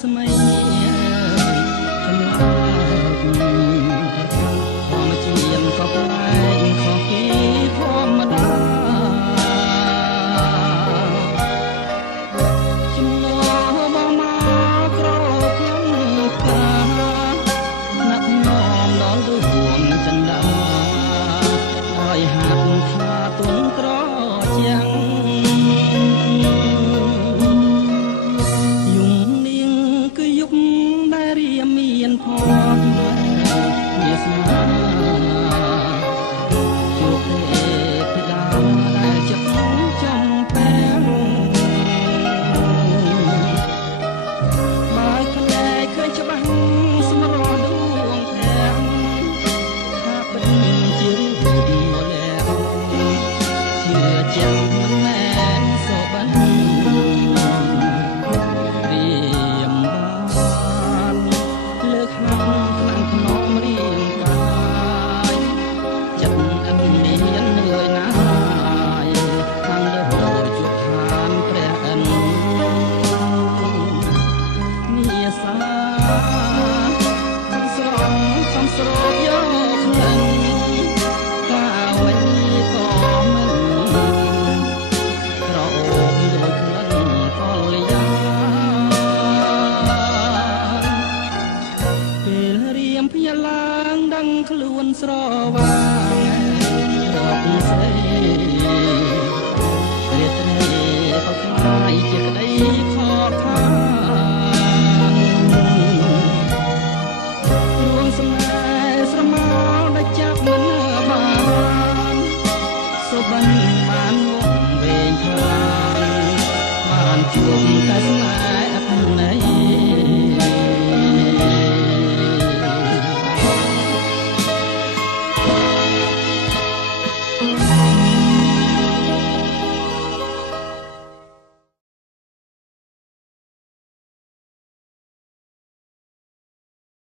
ស្មៃចម្លើធម្មជាតិក៏ប្លែកខុសពីធម្មតាជំនួបងមកក្រខ្ញុំកាណាក់ញោមដល់រួមចិនដាហើយហាត់ថាទុនត្រជាងមានផងវាស្នាជួបទេពីដើមដែលចិត្តចំពេងបើខ្លែងឃើញច្បាស់ស្មរដួងទាំងថាពិតជារឿងមកแล้วជឿជាក់មិនមែនសូបានស្រោបយកក្លិនកាវិញក៏មិនក្រអូបដោយក្លិនកលយាពេលរៀមភ្ញាក់ឡើងដឹងខ្លួនស្រវាងរកស្រីរាត្រីក៏ខ្លាយជាក្តីខកខានរួមស្នេហ៍ស្រមោលដែលចាប់មិនបានសុបិនបានងំវែងខ្លាំងបានជួបតែស្នេហ៍អត្ថន័យ